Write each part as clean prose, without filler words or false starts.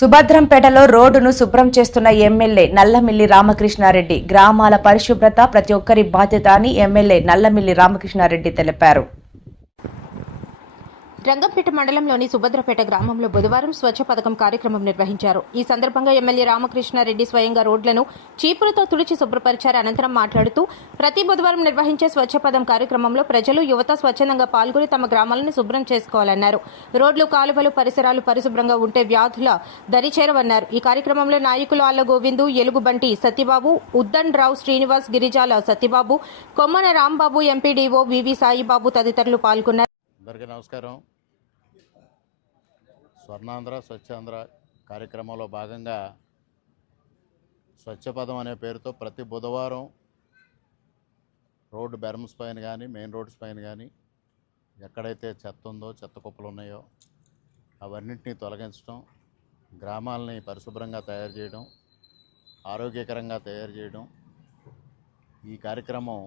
సుభద్రంపేటలో రోడ్డును శుభ్రం చేస్తున్న ఎమ్మెల్యే నల్లమిల్లి రామకృష్ణారెడ్డి. గ్రామాల పరిశుభ్రత ప్రతి ఒక్కరి బాధ్యత అని ఎమ్మెల్యే నల్లమిల్లి రామకృష్ణారెడ్డి తెలిపారు. రంగంపేట మండలంలోని సుభద్రపేట గ్రామంలో బుధవారం స్వచ్ఛ పథకం కార్యక్రమం నిర్వహించారు. ఈ సందర్భంగా ఎమ్మెల్యే రామకృష్ణారెడ్డి స్వయంగా రోడ్లను చీపురుతో తుడిచి శుభ్రపరిచారు. అనంతరం మాట్లాడుతూ ప్రతి బుధవారం నిర్వహించే స్వచ్ఛ పథకం కార్యక్రమంలో ప్రజలు, యువత స్వచ్ఛందంగా పాల్గొని తమ గ్రామాలను శుభ్రం చేసుకోవాలన్నారు. రోడ్లు, కాలువలు, పరిసరాలు పరిశుభ్రంగా ఉంటే వ్యాధుల దరిచేరవన్నారు. ఈ కార్యక్రమంలో నాయకులు ఆళ్ల గోవిందు, ఎలుగుబంటి సత్యబాబు, ఉద్దన్ రావు, శ్రీనివాస్, గిరిజాల సత్యబాబు, కొమ్మన రాంబాబు, ఎంపీడీఓ వివి సాయిబాబు తదితరులు పాల్గొన్నారు. నమస్కారం. స్వర్ణాంధ్ర స్వచ్ఛాంధ్ర కార్యక్రమంలో భాగంగా స్వచ్ఛ పదం అనే పేరుతో ప్రతి బుధవారం రోడ్డు బెర్మ్స్ పైన కానీ, మెయిన్ రోడ్స్ పైన కానీ ఎక్కడైతే చెత్త ఉందో, చెత్త కుప్పలు ఉన్నాయో అవన్నింటినీ తొలగించడం, గ్రామాలని పరిశుభ్రంగా తయారు చేయడం, ఆరోగ్యకరంగా తయారు చేయడం ఈ కార్యక్రమం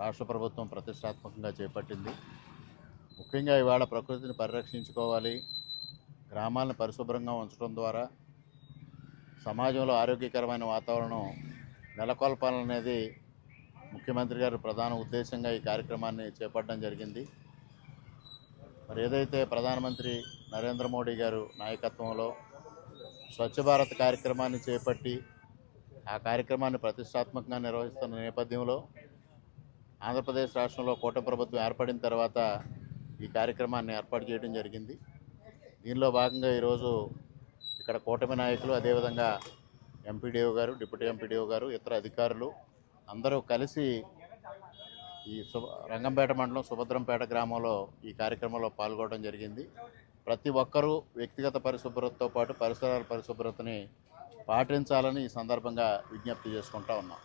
రాష్ట్ర ప్రభుత్వం ప్రతిష్టాత్మకంగా చేపట్టింది. ముఖ్యంగా ఇవాళ ప్రకృతిని పరిరక్షించుకోవాలి, గ్రామాలను పరిశుభ్రంగా ఉంచడం ద్వారా సమాజంలో ఆరోగ్యకరమైన వాతావరణం నెలకొల్పాలనేది ముఖ్యమంత్రి గారి ప్రధాన ఉద్దేశంగా ఈ కార్యక్రమాన్ని చేపట్టడం జరిగింది. మరి ఏదైతే ప్రధానమంత్రి నరేంద్ర మోడీ గారు నాయకత్వంలో స్వచ్ఛ భారత్ కార్యక్రమాన్ని చేపట్టి ఆ కార్యక్రమాన్ని ప్రతిష్టాత్మకంగా నిర్వహిస్తున్న నేపథ్యంలో ఆంధ్రప్రదేశ్ రాష్ట్రంలో కూటమి ప్రభుత్వం ఏర్పడిన తర్వాత ఈ కార్యక్రమాన్ని ఏర్పాటు చేయడం జరిగింది. దీనిలో భాగంగా ఈరోజు ఇక్కడ కూటమి నాయకులు, అదేవిధంగా ఎంపీడీఓ గారు, డిప్యూటీ ఎంపీడీఓ గారు, ఇతర అధికారులు అందరూ కలిసి ఈ రంగంపేట మండలం సుభద్రంపేట గ్రామంలో ఈ కార్యక్రమంలో పాల్గొనడం జరిగింది. ప్రతి ఒక్కరూ వ్యక్తిగత పరిశుభ్రతతో పాటు పరిసరాల పరిశుభ్రతని పాటించాలని ఈ సందర్భంగా విజ్ఞప్తి చేసుకుంటా ఉన్నాం.